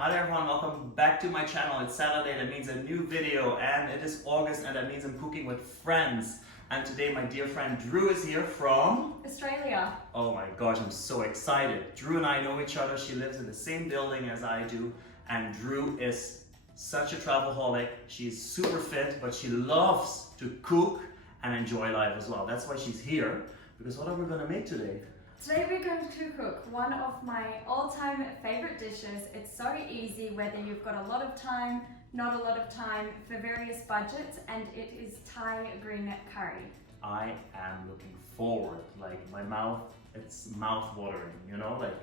Hi there everyone, welcome back to my channel. It's Saturday, that means a new video, and it is August, and that means I'm cooking with friends. And today my dear friend Drew is here from Australia. Oh my gosh, I'm so excited. Drew and I know each other. She lives in the same building as I do, and Drew is such a travelholic. She's super fit, but she loves to cook and enjoy life as well. That's why she's here, because what are we gonna make today? Today we're going to cook one of my all-time favorite dishes. It's so easy whether you've got a lot of time, not a lot of time, for various budgets, and it is Thai green curry. I am looking forward, like my mouth, it's mouth-watering, you know, like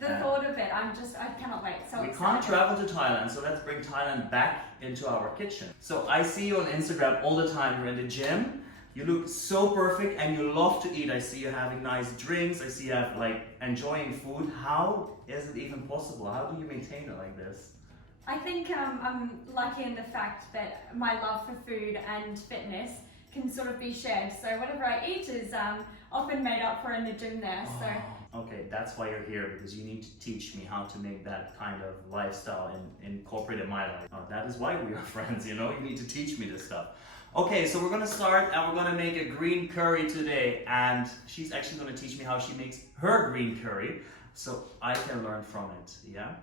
The thought of it, I cannot wait. So we excited. can't travel to Thailand, so let's bring Thailand back into our kitchen. So I see you on Instagram all the time. You're in the gym. You look so perfect and you love to eat. I see you having nice drinks. I see you have like enjoying food. How is it even possible? How do you maintain it like this? I think I'm lucky in the fact that my love for food and fitness can sort of be shared. So whatever I eat is often made up for in the gym there. So. Okay, that's why you're here, because you need to teach me how to make that kind of lifestyle incorporate in my life. Oh, that is why we are friends, you know? You need to teach me this stuff. Okay, so we're gonna start and we're gonna make a green curry today, and she's actually gonna teach me how she makes her green curry so I can learn from it, yeah?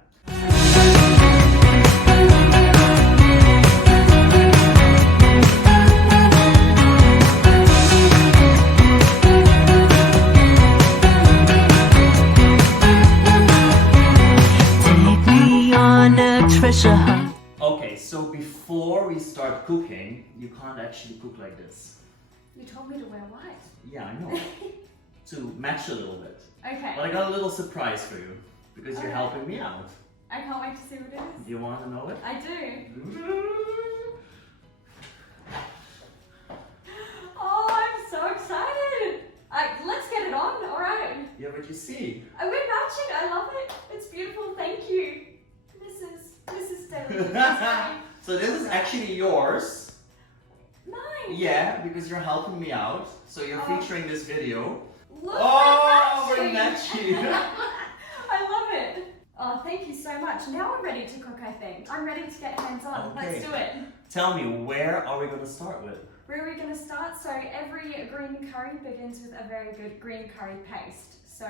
Take me on a treasure hunt. Okay, so before we start cooking, you can't actually cook like this. You told me to wear white. Yeah, I know. To match a little bit. Okay. But I got a little surprise for you, because you're Okay. helping me out. I can't wait to see what it is. Do you want to know it? I do. Oh, I'm so excited. Let's get it on, all right. Yeah, but you see. We're matching, I love it. It's beautiful, thank you. Mrs. Staley. So this is actually yours. Mine. Yeah, because you're helping me out. So you're Oh. featuring this video. Look, We're matching. I love it. Oh, thank you so much. Now we're ready to cook, I think. I'm ready to get hands on. Okay. Let's do it. Tell me, where are we going to start with? Where are we going to start? So every green curry begins with a very good green curry paste. So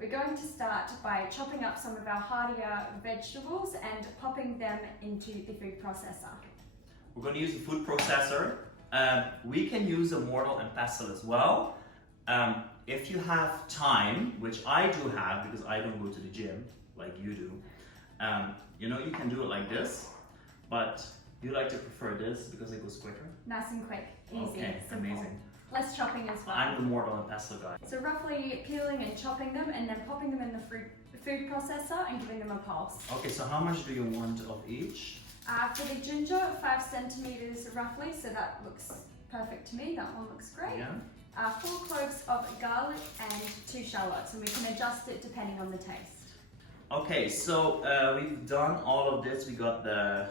we're going to start by chopping up some of our hardier vegetables and popping them into the food processor. We're going to use a food processor. We can use a mortar and pestle as well. If you have time, which I do have because I don't go to the gym like you do, you know, you can do it like this, but you like to prefer this because it goes quicker? Nice and quick, easy, Okay, simple. amazing. Less chopping as well. I'm the mortar and pestle guy. So roughly peeling and chopping them and then popping them in the food processor and giving them a pulse. Okay, so how much do you want of each? For the ginger, 5 centimeters roughly, so that looks perfect to me. That one looks great. Yeah. 4 cloves of garlic and 2 shallots, and we can adjust it depending on the taste. Okay, so we've done all of this. We got the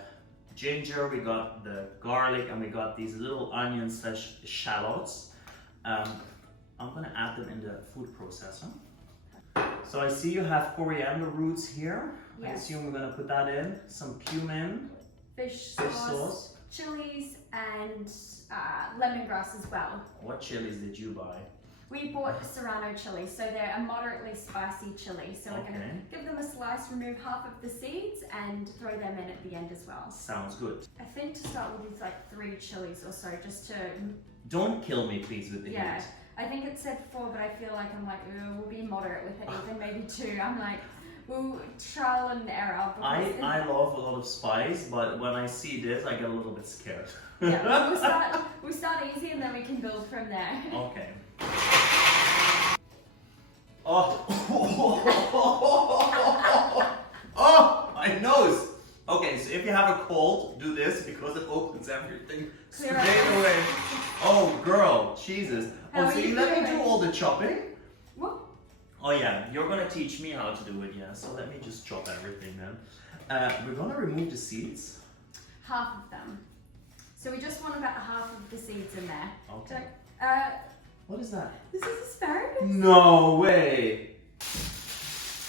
ginger, we got the garlic, and we got these little onions slash shallots. I'm gonna add them in the food processor. So I see you have coriander roots here. I Yes. assume we're gonna put that in. Some cumin, Fish fish sauce, sauce. chilies, and lemongrass as well. What chilies did you buy? We bought serrano chilies, so they're a moderately spicy chili. So we're going Okay. to give them a slice, remove half of the seeds, and throw them in at the end as well. Sounds good. I think to start with, it's like 3 chilies or so, just to, Don't kill me, please, with the yeah. heat. I think it said 4, but I feel like I'm like, we'll be moderate with it, even maybe 2. I'm like, we'll trial and error. I love a lot of spice, but when I see this, I get a little bit scared. Yeah, we'll start easy and then we can build from there. Okay. Oh. Oh, my nose. Okay, so if you have a cold, do this because it opens everything Clear straight out. away. Oh, girl, Jesus. How Oh, are so you you let me doing? do all the chopping? What? Oh yeah, you're gonna teach me how to do it, yeah. So let me just chop everything then. We're gonna remove the seeds. Half of them. So we just want about half of the seeds in there. Okay. So, What is that? this is asparagus. No way!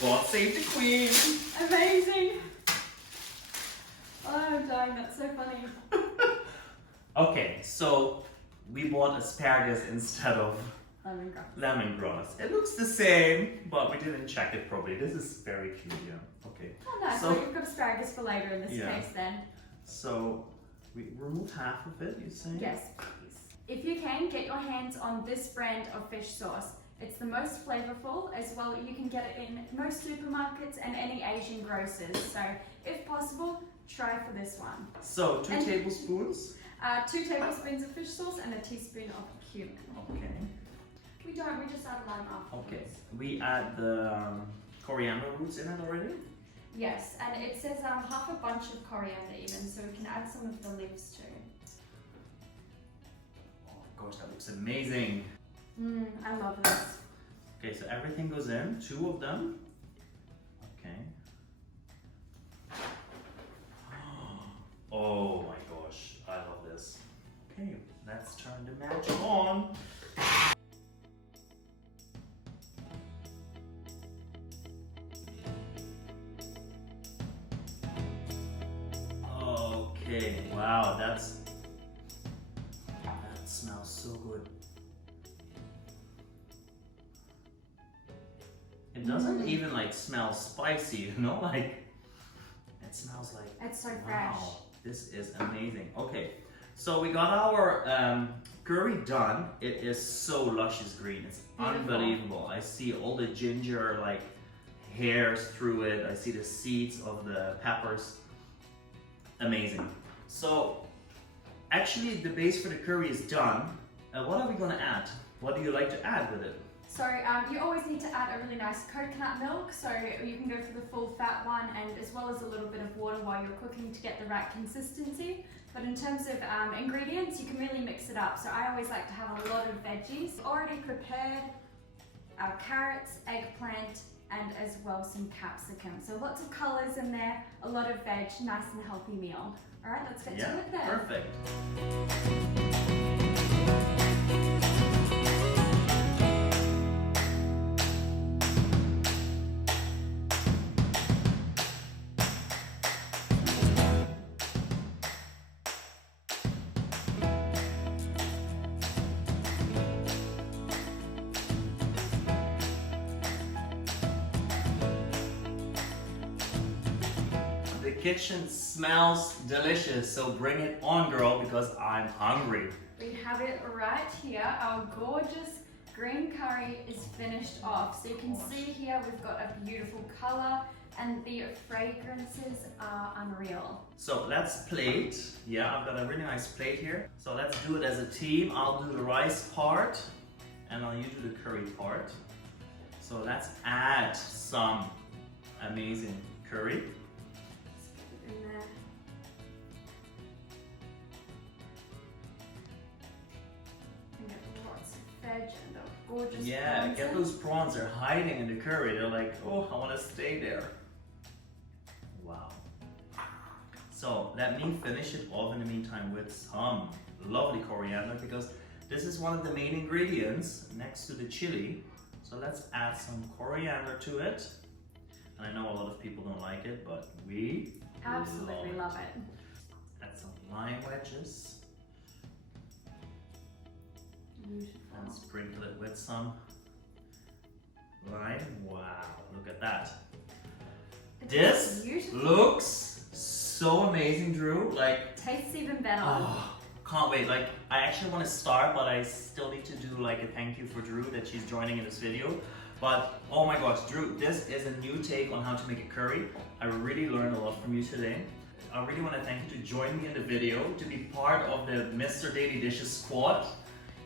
God save the queen! Amazing. dying, that's so funny. Okay, so we bought asparagus instead of Lemongrass. lemongrass. It looks the same, but we didn't check it properly. This is very cute, yeah. Okay. Oh nice, So- so you've got asparagus for later in this Yeah. case then. So we remove half of it, you say? Yes, please. If you can, get your hands on this brand of fish sauce. It's the most flavorful as well. You can get it in most supermarkets and any Asian grocers. So if possible, try for this one. So 2 And- tablespoons. 2 tablespoons of fish sauce and a teaspoon of cumin. Okay. We just add lime afterwards. Okay. We add the coriander roots in it already. Yes, and it says half a bunch of coriander even, so we can add some of the leaves too. Oh my gosh, that looks amazing. I love this. Okay, so everything goes in, 2 of them. Okay. Oh my gosh, I love this. Okay, let's turn the magic on. Okay, wow, that smells so good. It doesn't even like smell spicy, you know, like it smells like It's so fresh. wow, this is amazing. Okay, so we got our curry done. It is so luscious green. It's Beautiful. unbelievable. I see all the ginger like hairs through it. I see the seeds of the peppers. Amazing. So actually the base for the curry is done. What are we gonna add? What do you like to add with it? So you always need to add a really nice coconut milk, so you can go for the full fat one, and as well as a little bit of water while you're cooking to get the right consistency. But in terms of ingredients, you can really mix it up. So I always like to have a lot of veggies already prepared, carrots, eggplant, and as well some capsicum. So lots of colors in there, a lot of veg, nice and healthy meal. All right, let's get to it then. Perfect. The kitchen smells delicious, so bring it on, girl, because I'm hungry. We have it right here. Our gorgeous green curry is finished off. So you can see here we've got a beautiful color and the fragrances are unreal. So let's plate. Yeah, I've got a really nice plate here. So let's do it as a team. I'll do the rice part and you do the curry part. So let's add some amazing curry. Let's get it in there. And get lots of veg and a gorgeous Yeah, prawns get in. those prawns. They're hiding in the curry. They're like, oh, I want to stay there. Wow. So let me finish it off in the meantime with some lovely coriander, because this is one of the main ingredients next to the chili. So let's add some coriander to it. And I know a lot of people don't like it, but we Absolutely love it. Add some lime wedges and Beautiful. sprinkle it with some lime. Wow, look at that. It This tastes beautiful. looks so amazing, Drew. Like, Tastes even better. oh, can't wait. Like, I actually want to start, but I still need to do like a thank you for Drew that she's joining in this video. But oh my gosh, Drew, this is a new take on how to make a curry. I really learned a lot from you today. I really want to thank you to join me in the video, to be part of the Mr. Daily Dishes squad.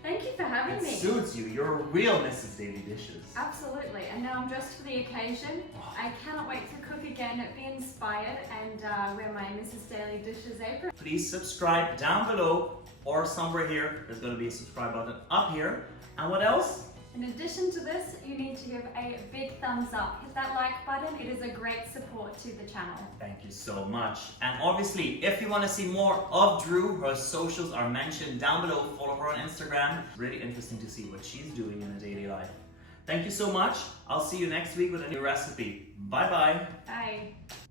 Thank you for having It me. suits you. You're a real Mrs. Daily Dishes. Absolutely, and now I'm dressed for the occasion. I cannot wait to cook again, be inspired, and wear my Mrs. Daily Dishes apron. Please subscribe down below or somewhere here. There's going to be a subscribe button up here. And what else? In addition to this, you need to give a big thumbs up. Hit that like button. It is a great support to the channel. Thank you so much. And obviously, if you want to see more of Drew, her socials are mentioned down below. Follow her on Instagram. Really interesting to see what she's doing in her daily life. Thank you so much. I'll see you next week with a new recipe. Bye-bye. Bye.